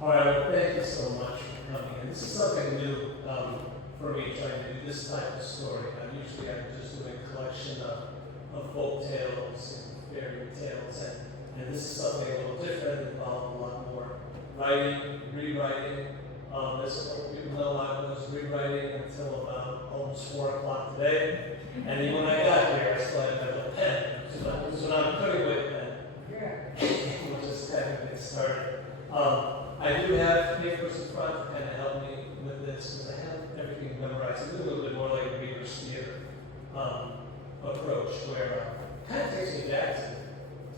All right, well, thank you so much for coming. And this is something new for me, trying to do this type of story. Usually I'm just doing a collection of folk tales and fairy tales, and this is something a little different, involved a lot more writing, rewriting. As a couple people know, I was rewriting until about almost 4 o'clock today, and even when I got here, I still had a pen, so I'm putting away pen. We'll just kind of get started. I do have papers in front to kind of help me with this, because I have everything memorized. I do a little bit more like a reader's theater approach, where it kind of takes me back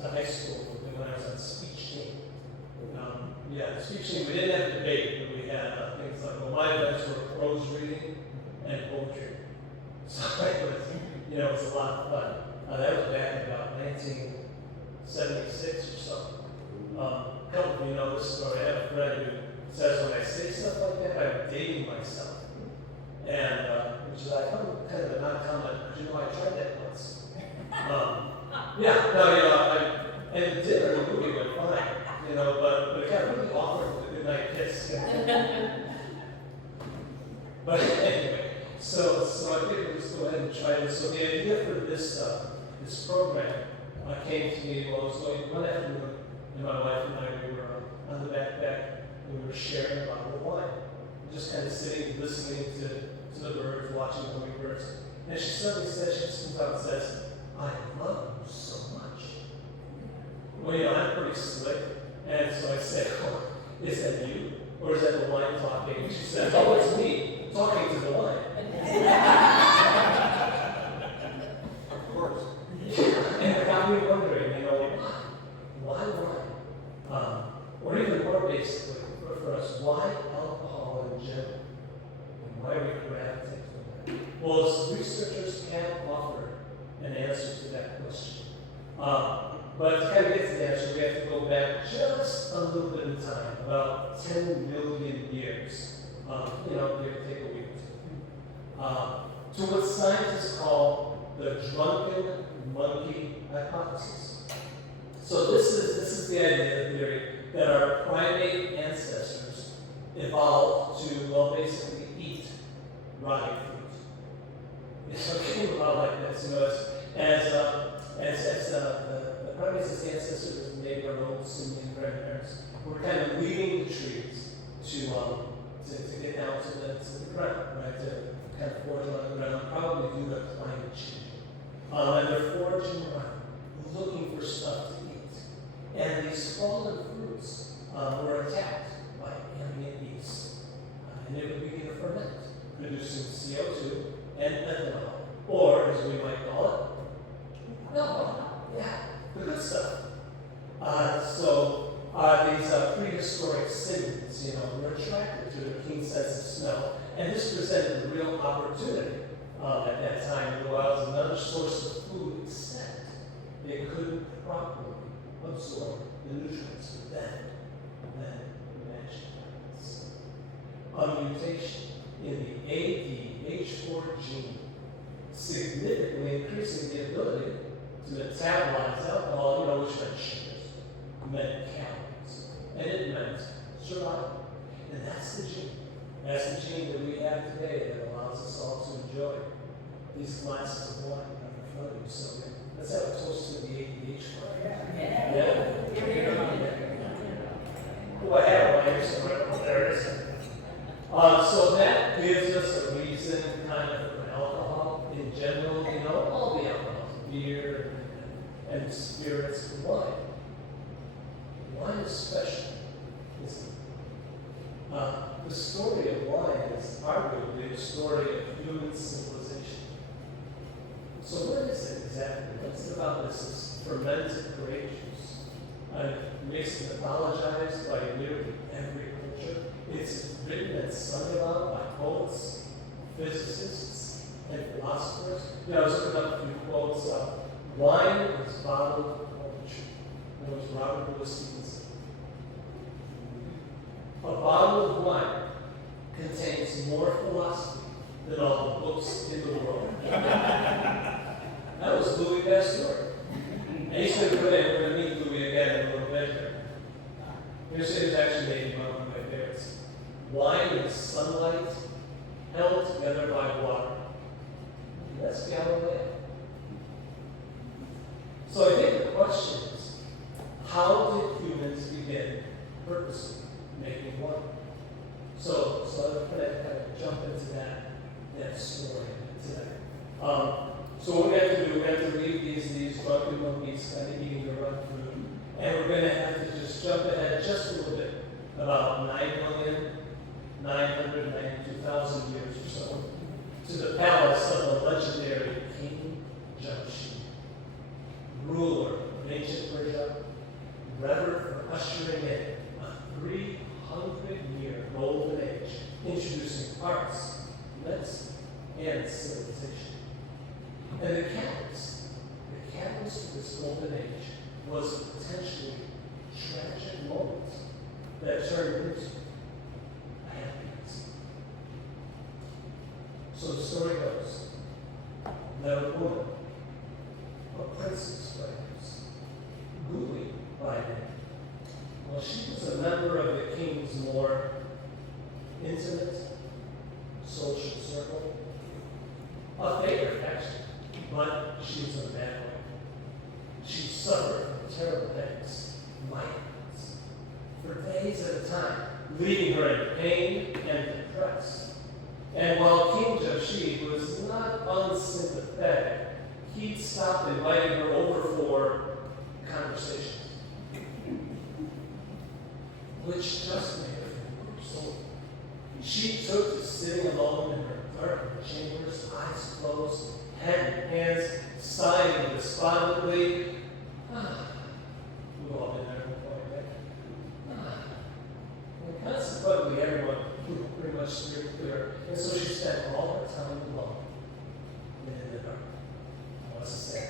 to high school when I was on speech team. The speech team, we didn't have debate, but we had things like, well, my events were prose reading and poetry. So it was a lot of fun. That was back in about 1976 or so. A couple of you know this story. I have a friend who says when I say stuff like that, I'm dating myself. And which is, I found kind of a non-comment, because I tried that once. And the dinner and the movie went fine, but it got really awkward with the goodnight kiss. But anyway, so I think we'll just go ahead and try this. So the idea for this program came to me while I was going one afternoon, and my wife and I, we were on the backpack, and we were sharing a bottle of wine. Just kind of sitting, listening to the birds, watching the hummingbirds. And she suddenly says, she just comes out and says, I love you so much. Well, I'm pretty slick. And so I said, oh, is that you? Or is that the wine talking? And she says, oh, it's me talking to the wine. Of course. And it got me wondering, why wine? Or even more basically, for us, why alcohol in general? And why we gravitate to that? Well, researchers can't offer an answer to that question. But to kind of get to the answer, we have to go back just a little bit in time, about 10 million years. Give or take a week or two. To what scientists call the drunken monkey hypothesis. So this is the idea, the theory, that our primate ancestors evolved to, basically eat rotting fruit. So it came about like this, as the primates as ancestors maybe our old simian grandparents were kind of leaving the trees to get down to the ground, right? To kind of forage on the ground, probably due to climate change. And they're foraging around, looking for stuff to eat. And these fallen fruits were attacked by ambient yeast. And they would begin to ferment, producing CO2 and ethanol, or as we might call it, alcohol. Yeah, the good stuff. These prehistoric simians, were attracted to their keen sense of smell, and this presented a real opportunity at that time in the wild as another source of food, except they couldn't properly absorb the nutrients that then matched happens. A mutation in the ADH4 gene, significantly increasing the ability to metabolize alcohol, which meant sugars, meant calories, and it meant survival. And that's the gene. That's the gene that we have today that allows us all to enjoy these glasses of wine right in front of you. So let's have a toast to the ADH4. Yeah. Oh, I have a wine somewhere. Oh, there it is. So that gives us a reason kind of for alcohol in general, all the alcohols, beer and spirits and wine. Wine is special, isn't it? The story of wine is arguably the story of human civilization. So what is it exactly? What's it about this fermented grape juice? It makes it mythologized by nearly every culture. It's written and sung about by poets, physicists, and philosophers. I was looking up a few quotes. Wine is bottled poetry. That was Robert Louis Stevenson. A bottle of wine contains more philosophy than all the books in the world. That was Louis Pasteur. And he's going to put in, we're going to meet Louis again in a little bit here. Here's actually maybe one of my favorites. Wine and sunlight held together by water. That's Galileo. So I think the question is, how did humans begin purposely making wine? So I'm going to kind of jump into that story today. So what we have to do, we have to read these drunken monkeys kind of eating the rough fruit. And we're going to have to just jump ahead just a little bit, about 9,992,000 years or so, to the palace of the legendary King Jamshid, ruler of ancient Persia, revered for ushering in a 300-year golden age, introducing arts, medicine, and civilization. And the catalyst of this golden age was a potentially tragic moment that turned into a happiness. So the story goes that a woman, a princess perhaps, Guli by name, well, she was a member of the king's more intimate social circle, a favorite actually, but she was a bad one. She suffered from terrible headaches, migraines, for days at a time, leaving her in pain and depressed. And while King Jamshid was not unsympathetic, he'd stopped inviting her over for conversation, which just made her feel worse. So she took to sitting alone in her dark chambers, eyes closed, head and hands, sighing despondently. We've all been there before, right? And consequently, everyone pretty much steered clear. And so she spent all her time alone in the dark. What's to say?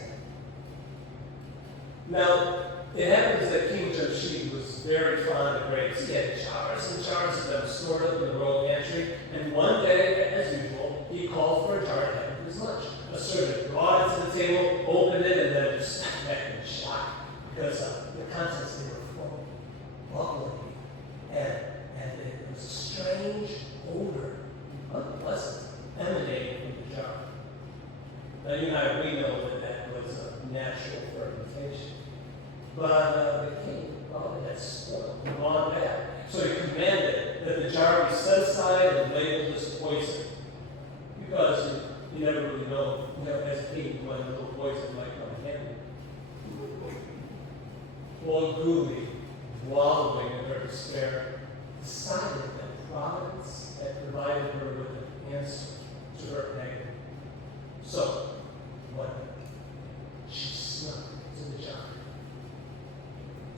Now, it happens that King Jamshid was very fond of grapes. He had jars and jars of them stored up in the royal pantry. And one day, as usual, he called for a jar to have his lunch. A servant brought it to the table, opened it, and then just sat back in shock because the contents they were flowing, bubbling, and it was a strange odor, unpleasant, emanating from the jar. Now you and I, we know that was a natural fermentation, but the king thought it had spoiled and gone bad, so he commanded that the jar be set aside and labeled as poison, because you never really know, as a king, when a little poison might come in handy. Well, Guli, wallowing in her despair, decided that Providence had provided her with an answer to her agony. So, one day, she snuck into the jar,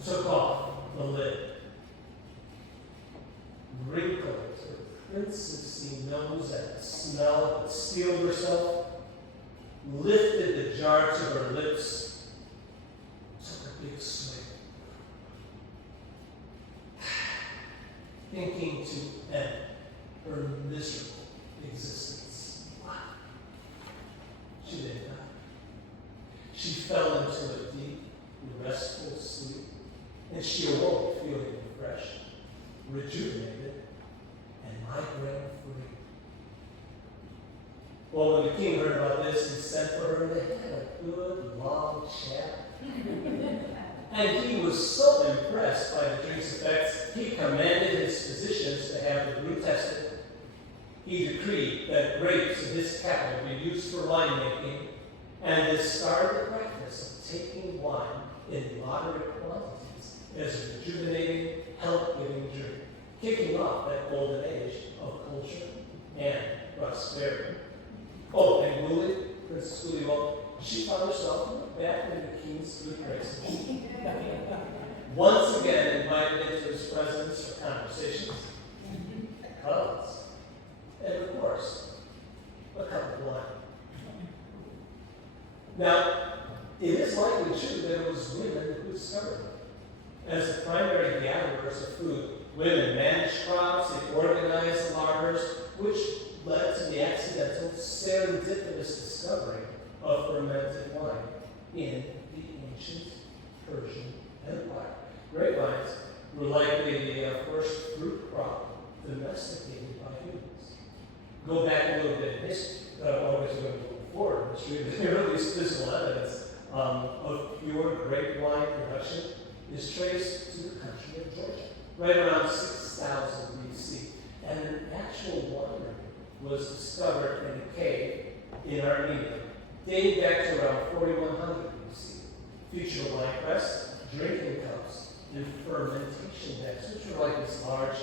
took off the lid, wrinkled her princessy nose at the smell, but steeled herself, lifted the jar to her lips, took a big swig, thinking to end her miserable existence. She did not. She fell into a deep, restful sleep, and she awoke feeling refreshed, rejuvenated, and migraine-free. Well, when the king heard about this, he sent for her, and they had a good, long chat. And he was so impressed by the drink's effects, he commanded his physicians to have the brew tested. He decreed that grapes in his capital be used for wine-making, and this started the practice of taking wine in moderate quantities as a rejuvenating, health-giving drink, kicking off that golden age of culture and prosperity. Oh, and Guli, Princess Guli, well, she found herself back in the king's good graces. Once again invited into his presence for conversations, cuddles, and of course, a cup of wine. Now, it is likely true that it was women who discovered it. As the primary gatherers of food, women managed crops, they organized larders, which led to the accidental, serendipitous discovery of fermented wine in the ancient Persian Empire. Grapevines were likely the first fruit crop domesticated by humans. Go back a little bit in history, always going to go forward in history, but at least physical evidence of pure grape wine production is traced to the country of Georgia, right around 6000 BC. And an actual winery was discovered in a cave in Armenia, dating back to around 4100 BC. Featured wine press, drinking cups, and fermentation decks, which were like these large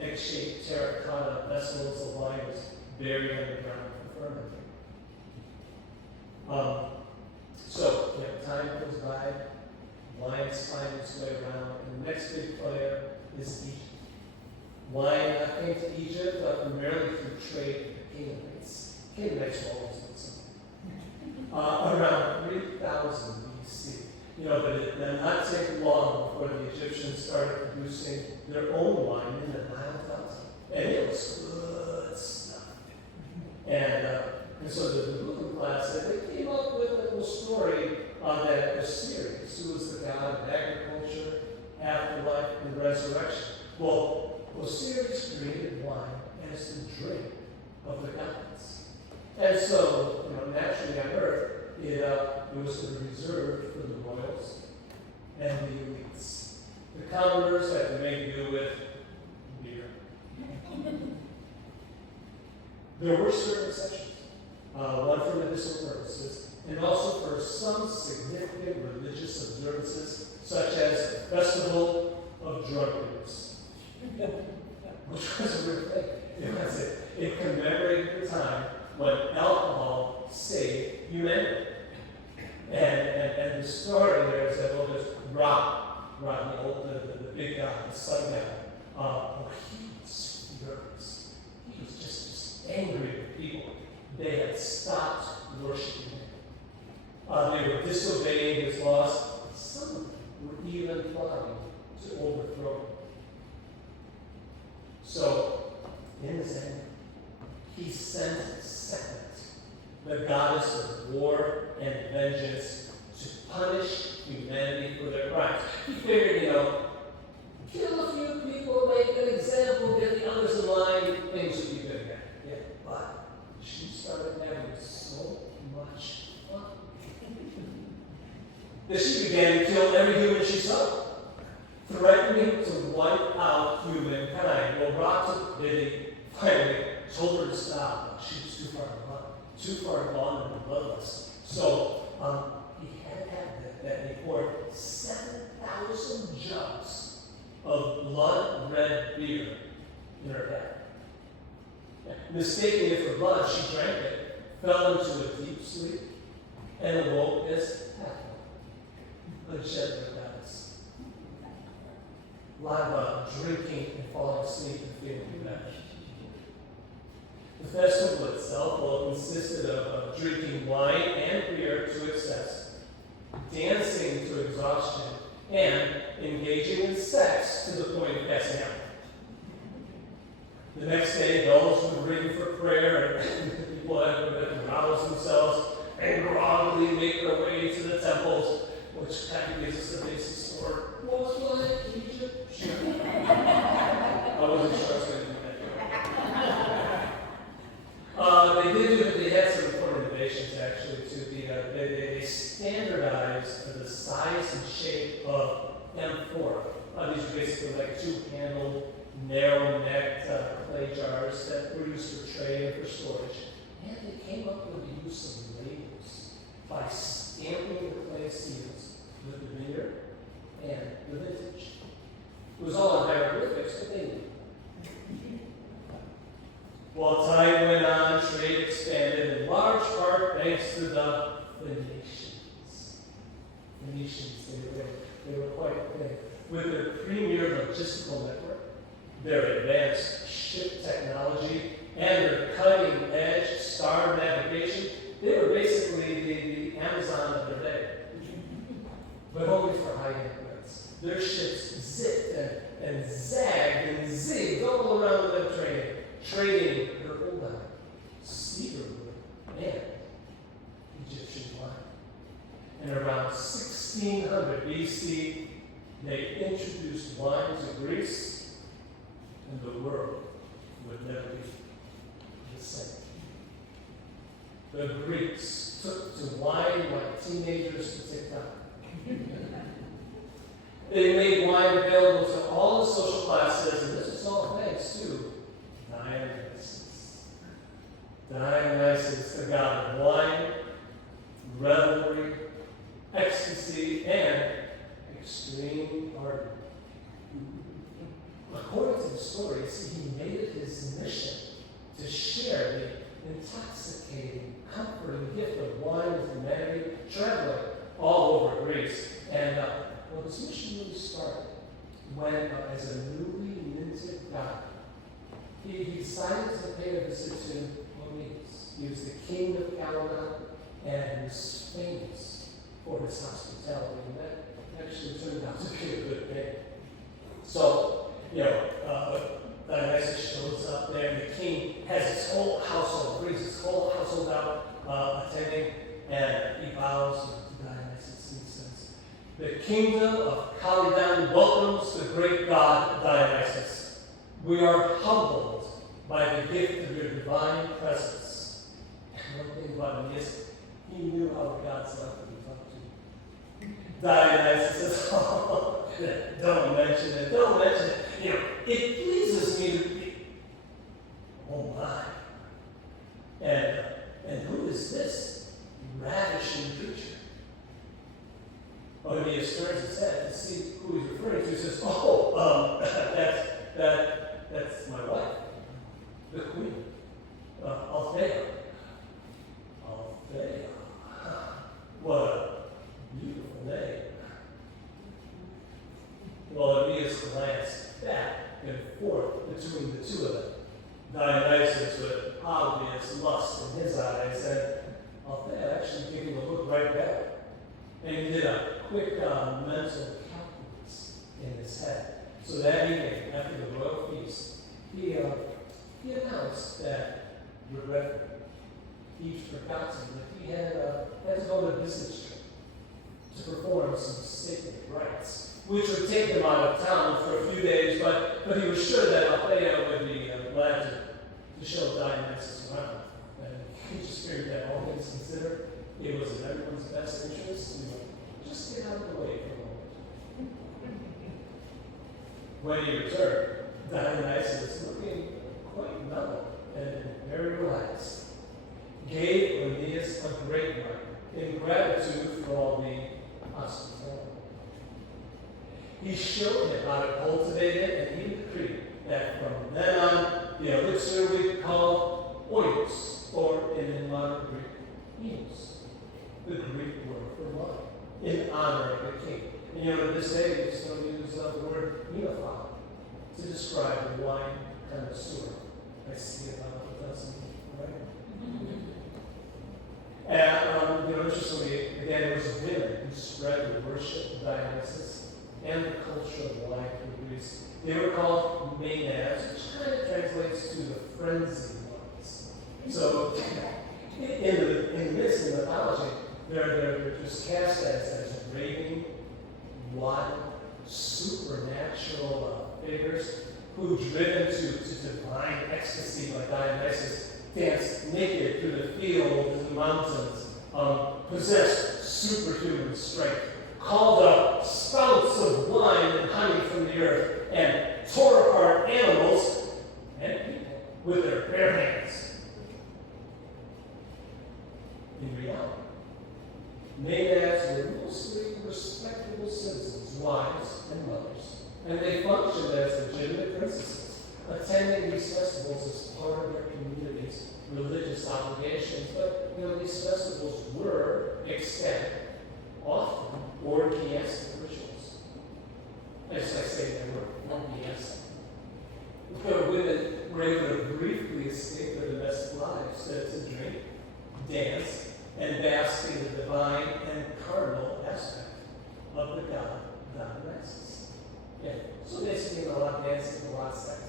egg-shaped terracotta vessels the wine was buried underground for fermenting. So, time goes by, wines find its way around, and the next big player is Egypt. Wine came to Egypt primarily through trade with the Canaanites. Canaanites were always doing something. Around 3000 BC. But it did not take long before the Egyptians started producing their own wine in the Nile Delta. And it was good stuff. And so the ruling class said they came up with a little story that Osiris, who was the god of agriculture, afterlife, and resurrection. Well, Osiris created wine as the drink of the gods. And so, naturally on earth, it was reserved for the royals and the elites. The commoners had to make do with beer. There were certain exceptions, one for medicinal purposes, and also for some significant religious observances, such as the Festival of Drunkenness, which was a real thing. It commemorated the time when alcohol saved humanity. And the story there is that there's Ra, the big guy, the sun guy, he was furious. He was just angry with people. They had stopped worshiping him. They were disobeying his laws. Some of them were even plotting to overthrow him. So, in his anger, he sent Sekhmet, the goddess of war and vengeance, to punish humanity for their crimes. He figured, kill a few people, make an example, get the others in line, things would be good again. Yeah, but she started having so much fun that she began to kill every human she saw, threatening to wipe out humankind. Well, Ra took pity, finally told her to stop, but she was too far gone and bloodless. So he had to have that they poured 7,000 jugs of blood-red beer in her bag. Mistaking it for blood, she drank it, fell into a deep sleep, and awoke as Hathor, a gentler goddess. A lot of drinking and falling asleep and feeling better. The festival itself consisted of drinking wine and beer to excess, dancing to exhaustion, and engaging in sex to the point of passing out. The next day, bells would ring for prayer, and people had to rouse themselves and groggily make their way to the temples, which kind of gives us the basis for what was like Egypt. I wasn't sure I was going to do that. They had some important innovations actually too. They standardized the size and shape of amphora. These are basically like two-handled, narrow-necked clay jars that were used for trade and for storage. And they came up with the use of labels by stamping the clay seals with the vineyard and the vintage. It was all in hieroglyphics, but they knew. While time went on, trade expanded in large part thanks to the Phoenicians. They were quite big. With their premier logistical network, their advanced ship technology, and their cutting-edge star navigation, they were basically the Amazon of their day. But only for high-end goods. Their ships zipped and zagged and zigged all around the Mediterranean, trading their old iron, cedar wood, and Egyptian wine. And around 1600 BC, they introduced wine to Greece, and the world would never be the same. The Greeks took to wine like teenagers to TikTok. They made wine available to all the social classes, and this is all thanks to Dionysus. Dionysus, the god of wine, revelry, ecstasy, and extreme party. According to the stories, he made it his mission to share the intoxicating, comforting gift of wine with humanity, traveling all over Greece. And well, this mission really started when, as a newly minted god, he decided to pay a visit to Oeneus. He was the king of Calydon, and he was famous for his hospitality, and that actually turned out to be a good thing. So, Dionysus shows up there, and the king has his whole household, brings his whole household out attending, and he bows to Dionysus and says, "The kingdom of Calydon welcomes the great god Dionysus. We are humbled by the gift of your divine presence." And one thing about him is, he knew how the gods like to be talked to. Dionysus says, "Oh, don't mention it, don't mention it. It pleases me to be." Oh my. And who is this ravishing creature? Oeneus turns his head to see who he's referring to. He says, that's my wife, the queen, Althea. Althea. What a beautiful name. Well, Aeneas glanced back and forth between the two of them. Dionysus with obvious lust in his eyes, and Althea actually gave him a look right back. And he did a quick mental calculus in his head. So that evening, after the royal feast, he announced that, regretfully, he'd forgotten that he had to go on a business trip to perform some sacred rites, which would take him out of town for a few days, but he was sure that Althea would be glad to show Dionysus around. And he just figured that all things considered, it was in everyone's best interest to just get out of the way for a moment. When he returned, Dionysus, looking quite mellow and very relaxed, gave Aeneas a great wine in gratitude for all the hospitality. He showed him how to cultivate it, and he decreed that from then on, the elixir we call oios, or in modern Greek, eos, the Greek word for wine, in honor of the king. And to this day, we still use the word enophile to describe the wine connoisseur. I see about a dozen, right? And, interestingly, again, it was women who spread the worship of Dionysus and the culture of wine through Greece. They were called maenads, which kind of translates to the frenzied ones. So, in the midst of mythology, they're just cast as raving, wild, supernatural figures who, driven to divine ecstasy by Dionysus, danced naked through the fields and mountains, possessed superhuman strength, called up spouts of wine and honey from the earth, and tore apart animals and people with their bare hands. In reality, maenads were mostly respectable citizens, wives and mothers, and they functioned as legitimate princesses, attending these festivals as part of their community's religious obligations. But these festivals were ecstatic, often orgiastic rituals. As I say, they were orgiastic, where women were able to briefly escape their domestic lives to drink, dance, and bask in the divine and carnal aspect of the god Dionysus. Yeah. So basically, a lot of dancing, a lot of sex,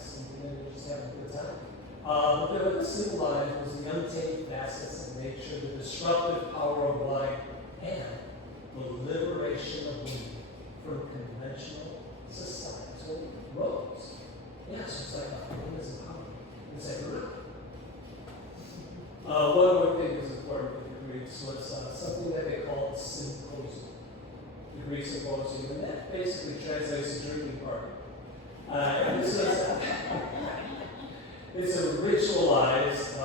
and just having a good time. But what this symbolized was the untamed facets of nature, the disruptive power of wine, and the liberation of women from conventional societal classical roads. Yeah, so it's like a woman's empowerment. It's like, one more thing was important with the Greeks was something that they called symposium. The Greek symposium, and that basically translates to drinking party. And this is it's a ritualized,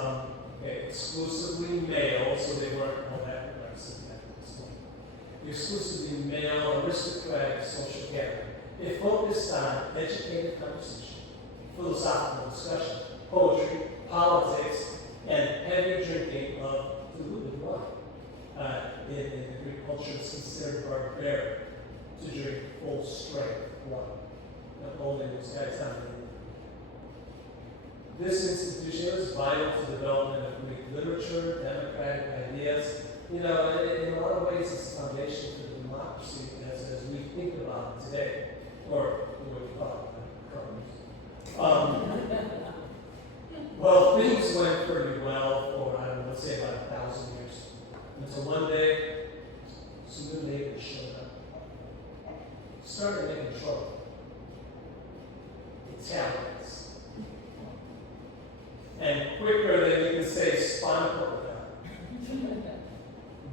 exclusively male, so they weren't all that progressive at this point. Exclusively male, aristocratic social gathering. It focused on educated conversation, philosophical discussion, poetry, politics, and heavy drinking of diluted wine. In the Greek culture, it's considered barbaric to drink full strength wine. Only those guys have it. This institution is vital to the development of Greek literature, democratic ideas. You know, in a lot of ways, it's the foundation for democracy as we think about it today, or the way we thought about it. Well, things went pretty well for, I don't know, let's say about 1,000 years. Until one day, some new neighbors showed up. Started making trouble. Italians. And quicker than you can say Spontaneous.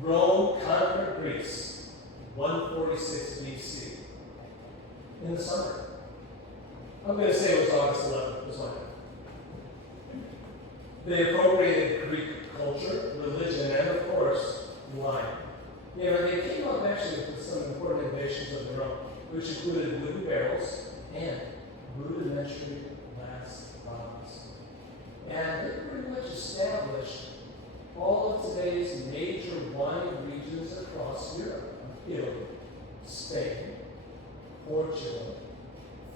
Rome conquered Greece, 146 BC, in the summer. I'm going to say it was August 11th, was what happened. They appropriated Greek culture, religion, and of course, wine. You know, they came up actually with some important innovations of their own, which included wooden barrels and rudimentary glass bottles. And they pretty much established all of today's major wine regions across Europe: Italy, Spain, Portugal,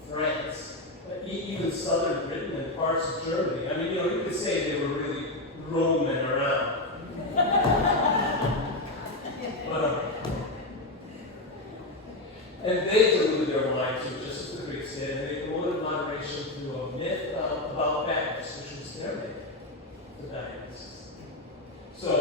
France, even southern Britain and parts of Germany. I mean, you know, you could say they were really roaming around. And they diluted their wine too, just as the Greeks did, and they promoted moderation through a myth about Bacchus, which was their myth, the Dionysus. So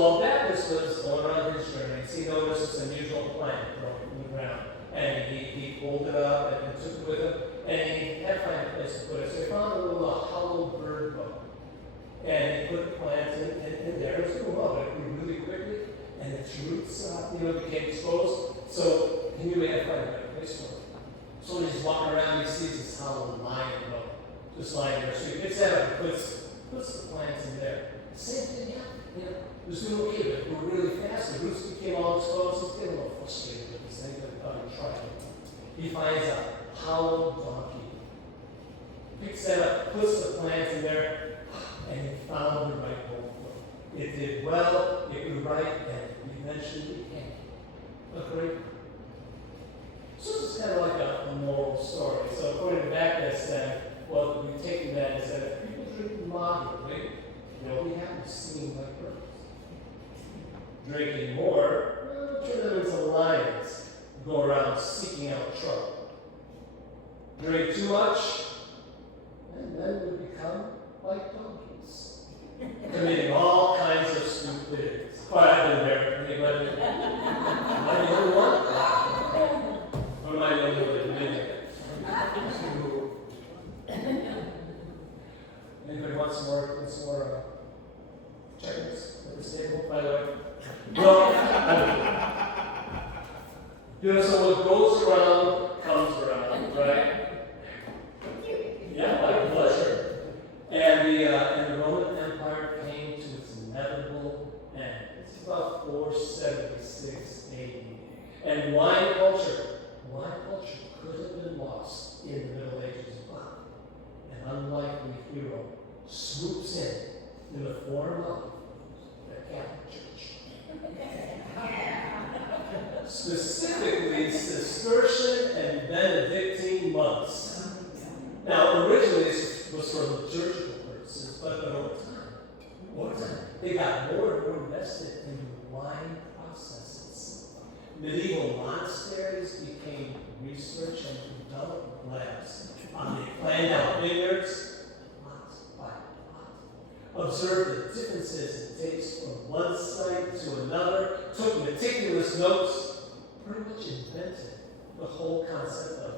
while Bacchus was going on his journeys, he noticed this unusual plant growing in the ground, and he pulled it up and took it with him, and he had to find a place to put it. So he found a little hollow bird boat, and he put the plant in there. It was doing well, but it grew really quickly, and its roots, became exposed. So he knew he had to find a better place for it. So when he's walking around, he sees this hollow lion boat just lying there. So he picks that up and puts the plants in there. Same thing happened. You know, it was doing okay, but it grew really fast. The roots became all exposed. He's getting a little frustrated with this thing, but he tried it. He finds a hollow donkey. Picks that up, puts the plants in there, and he found the right hole for it. It did well, it grew right, and eventually became a grape. So it's kind of like a moral story. So according to Bacchus, what we've taken that is that if people drink moderately, they'll be happy to seem like birds. Drinking more, turn them into lions, go around seeking out trouble. Drink too much, and then we become like donkeys, committing all kinds of stupidities. All right, I've been there. Anybody? Am I the only one? Or am I the only one admitting it? Anybody want some more checkers at this table, by the way? Well, so what goes around comes around, right? Yeah, like pleasure. And the Roman Empire came to its inevitable end. It's about 476 AD. And wine culture could have been lost in the Middle Ages, but an unlikely hero swoops in the form of the Catholic Church. Specifically, Cistercian and Benedictine monks. Now, originally this was for liturgical purposes, but over time, they got more and more invested in the wine processes. Medieval monasteries became research and development labs. They planned out vineyards, lot by lot, observed the differences in taste from one site to another, took meticulous notes, pretty much invented the whole concept of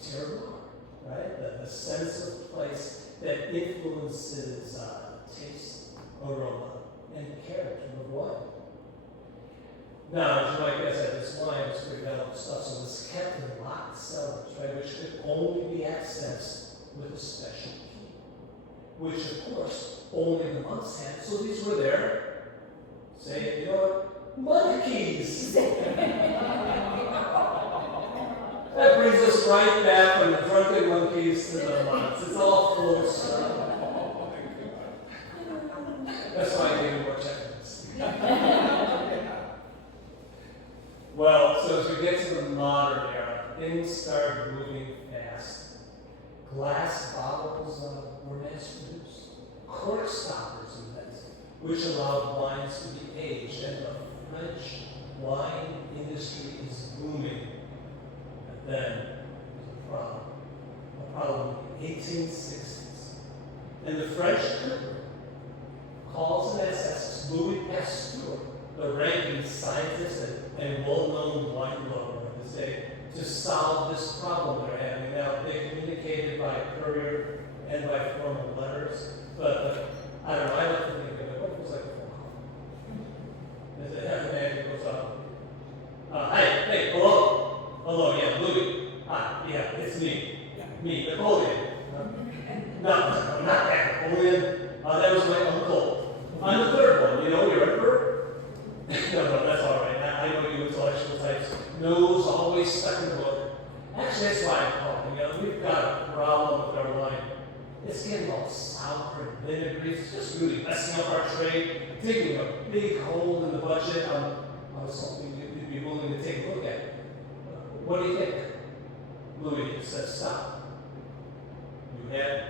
terroir, right? The sense of place that influences taste, aroma, and character of wine. Now, as you might guess, this wine was pre-developed stuff, so it was kept in locked cellars, right, which could only be accessed with a special key, which, of course, only the monks had. So these were their, say it, you know what, monk keys. That brings us right back from the drunken monkeys to the monks. It's all full circle. That's why I gave you more checklists. Well, so as we get to the modern era, things start moving fast. Glass bottles were mass-produced. Cork stoppers invented, which allowed wines to be aged, and the French wine industry is booming. And then there's a problem in the 1860s. And the French cook calls and asks Louis Pasteur, the ranking scientist and well-known wine lover of his day, to solve this problem they're having. Now, they communicated by courier and by formal letters, but I don't know, I like to think of it, what was like a phone call? As a man who goes up, hey, hello, yeah, Louis, yeah, it's me, Napoleon. No, not that Napoleon, that was my uncle. I'm the third one, you know, your emperor. No, that's all right. I know you intellectual types. Nose always stuck in the book. Actually, that's why I'm calling. You know, we've got a problem with our wine. It's getting all sour and vinegary. It's just really messing up our trade, taking a big hole in the budget. I was hoping you'd be willing to take a look at it. What do you think? Louis says, stop. You have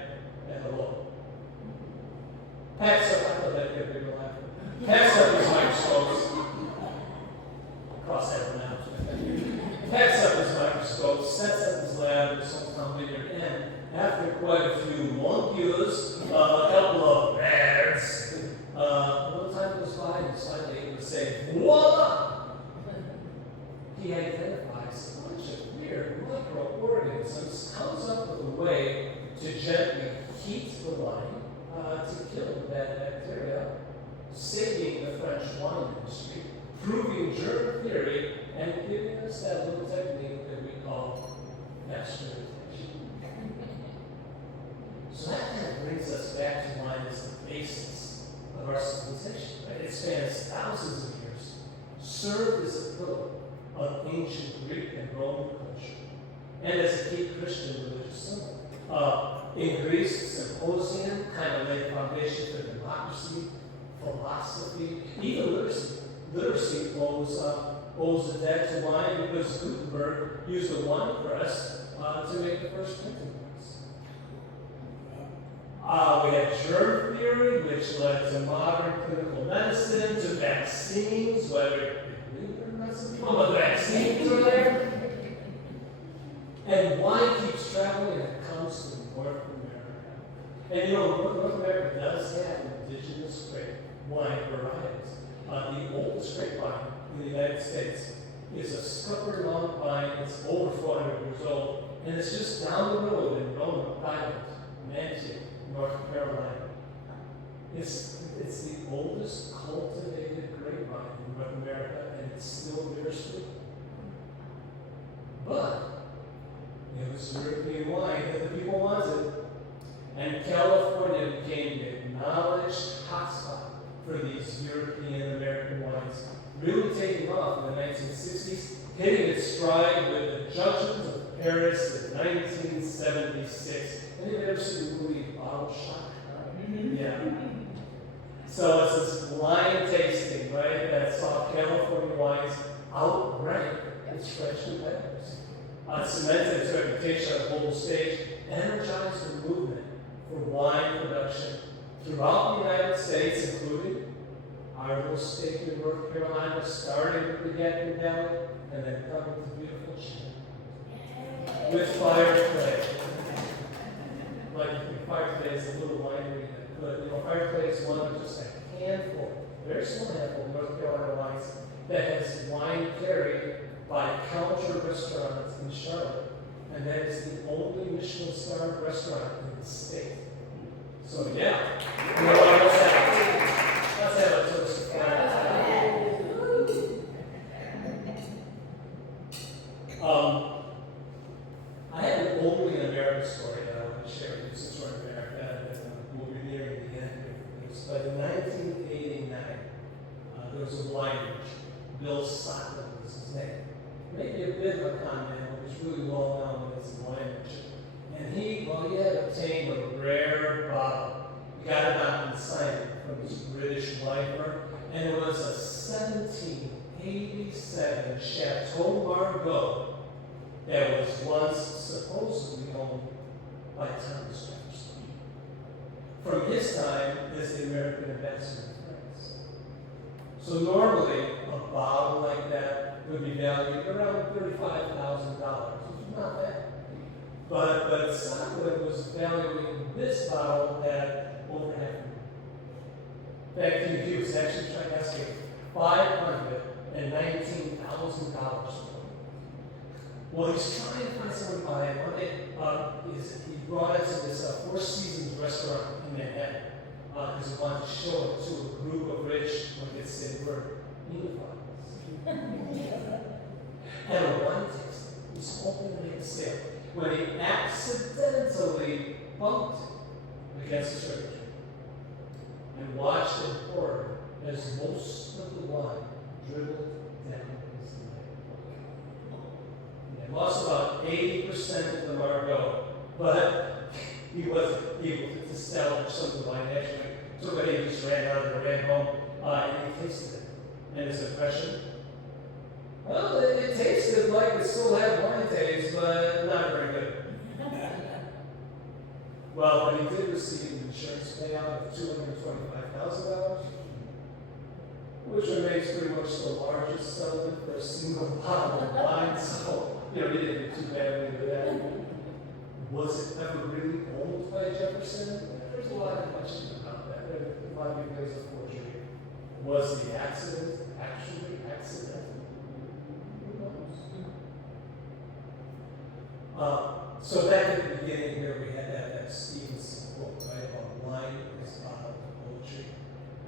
at the law. Packs up, I thought that'd be a bigger laugh. Packs up his microscopes. Cross that one out. Packs up his microscope, sets up his lab in some company, and after quite a few monkeys, a couple of birds, a little time goes by and suddenly he would say, voila! He identifies a bunch of weird microorganisms, comes up with a way to gently heat the wine to kill the bad bacteria, saving the French wine industry, proving germ theory, and giving us that little technique that we call pasteurization. So that kind of brings us back to wine as the basis of our civilization. Right? It spans thousands of years, served as a pillar of ancient Greek and Roman culture, and as a key Christian religious symbol. In Greece, symposium kind of laid the foundation for democracy, philosophy, even literacy. Literacy owes a debt to wine because Gutenberg used a wine press to make the first printing press. We had germ theory, which led to modern clinical medicine, to vaccines, whether the vaccines are there. And wine keeps traveling and it comes to North America. And you know, North America does have indigenous grape wine varieties. The oldest grape vine in the United States is a scupper long vine. It's over 400 years old. And it's just down the road in Roanoke Island, Manatee, North Carolina. It's the oldest cultivated grapevine in North America, and it's still bittersweet. But it was European wine that the people wanted. And California became the acknowledged hotspot for these European American wines, really taking off in the 1960s, hitting its stride with the Judgment of Paris in 1976. Anybody ever seen the movie Bottle Shock? Yeah. So it's this blind tasting, right, that saw California wines outrank its French competitors. Cemented its reputation on the global stage, energized the movement for wine production throughout the United States, including our little state in North Carolina, starting with the Yadkin Valley, and then coming to beautiful Chile. With Fire Clay. Like Fire Clay is a little winery that could. You know, Fire Clay is one of just a handful, very small handful of North Carolina wines that has wine carried by counter restaurants in Charlotte. and that is the only Michelin-starred restaurant in the state. So yeah, you know what, let's have a toast to Florence. I have an only an American story that I want to share with you since we're in America, and we'll be nearing the end of this. But in 1989, there was a wine merchant, Bill Sotland was his name. Maybe a bit of a con man, but was really well known as a wine merchant. And he had obtained a rare bottle. He got it out and signed it from this British winer, and it was a 1787 Chateau Margaux that was once supposedly owned by Thomas Jefferson from his time as the American ambassador in France. So normally, a bottle like that would be valued around $35,000, which is not bad. But Sotland was valuing this bottle at over $500,000. In fact, he was actually trying to ask $519,000 for it. Well, he's trying to find someone to buy it. One day, he brought it to this Four Seasons restaurant in Manhattan because he wanted to show it to a group of rich, like they said, were unified. Had a wine tasting. He was hoping to make a sale when he accidentally bumped it against the church and watched it pour as most of the wine dribbled down his leg. It lost about 80% of the Margaux, but he wasn't able to sell some of the wine. Actually, somebody just ran out and ran home, and he tasted it. And his impression? Well, it tasted like it still had wine taste, but not very good. Well, but he did receive an insurance payout of $225,000, which remains pretty much the largest settlement for a single bottle of wine. So, he didn't do too badly with that. Was it ever really owned by Jefferson? There's a lot of questions about that. A lot of people say it's a forgery. Was the accident actually accidental? So back at the beginning here, we had that Stevenson quote, right, about wine is bottled poetry.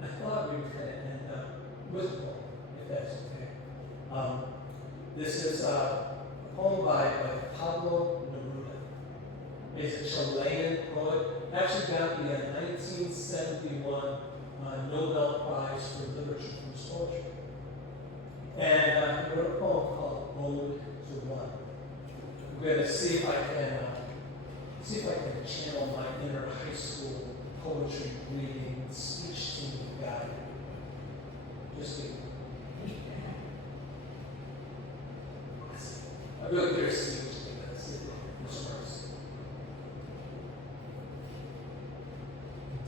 I thought we would kind of end up with a poem, if that's okay. This is a poem by Pablo Neruda. He's a Chilean poet. Actually got the 1971 Nobel Prize for Literature for his poetry. And he wrote a poem called Ode to One. We're going to see if I can channel my inner high school poetry reading speech team guy. Just to I'm really curious to see which first.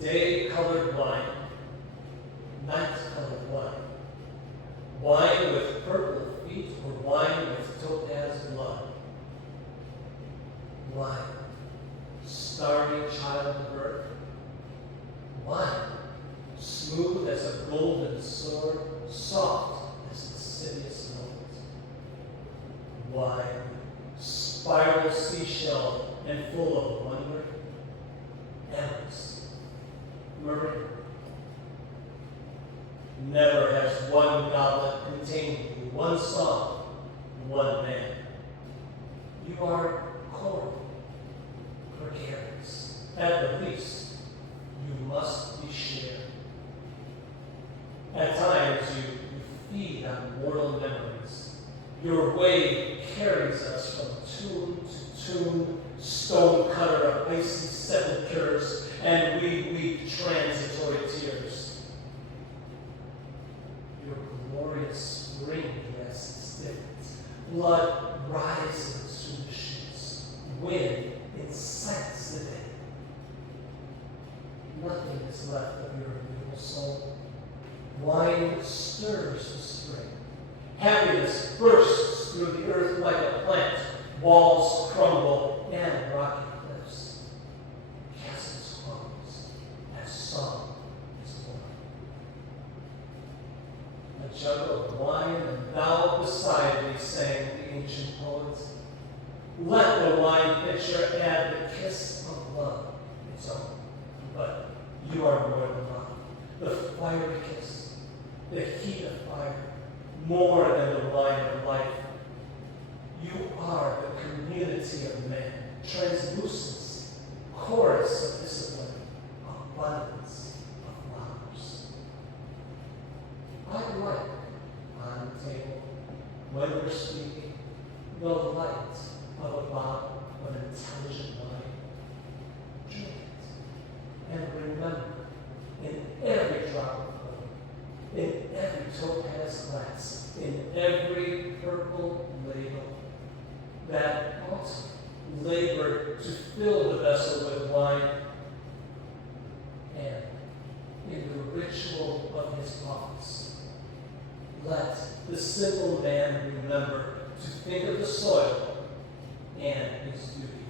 Day-colored wine, night-colored wine, wine with purple feet or wine with topaz blood. Wine, starry child of earth. Wine, smooth as a golden sword, soft as lascivious notes. Wine, spiral seashell and full of wonder. Endless, murmur. Never has one goblet contained one song, one man. You are cold, precarious. At the least, you must be shared. At times, you feed on mortal memories. Your wave carries us from tomb to tomb, stone cutter of icy sepulchres, and we weep transitory tears. Your glorious spring rests thick. Blood rises through the sheets. Wind incites the day. Nothing is left of your immutable soul. Wine stirs the spring. Happiness bursts through the earth like a plant. Walls crumble and rocky cliffs. Castles close as song is born. A jug of wine and thou beside me, sang the ancient poets. Let the wine literature add the kiss of love. It's own. But you are more than love. The fiery kiss, the heat of fire, more than the wine of life. You are the community of men, translucence, chorus of discipline, abundance of flowers. I like on the table, when we're speaking, the light of a bottle of intelligent wine. Drink it, and remember, in every drop of gold, in every topaz glass, in every purple ladle, that also labored to fill the vessel with wine, and in the ritual of his office, let the simple man remember to think of the soil and his duty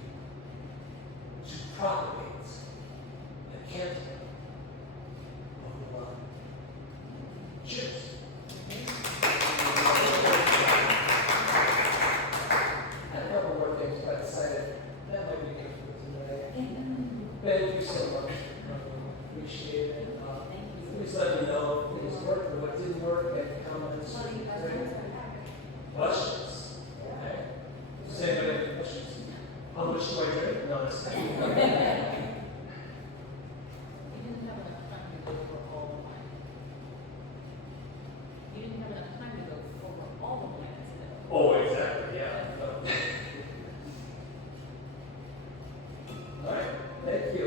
to propagate the canto of the love. Cheers. Thank you so much. Appreciate it. Please let me know if things worked or what didn't work, and comments. Questions? Okay. Does anybody have any questions? How much do I drink? No, it's not. You didn't have enough time to go over all the wine. You didn't have enough time to go over all the wines in it. Oh, exactly, yeah. All right, thank you.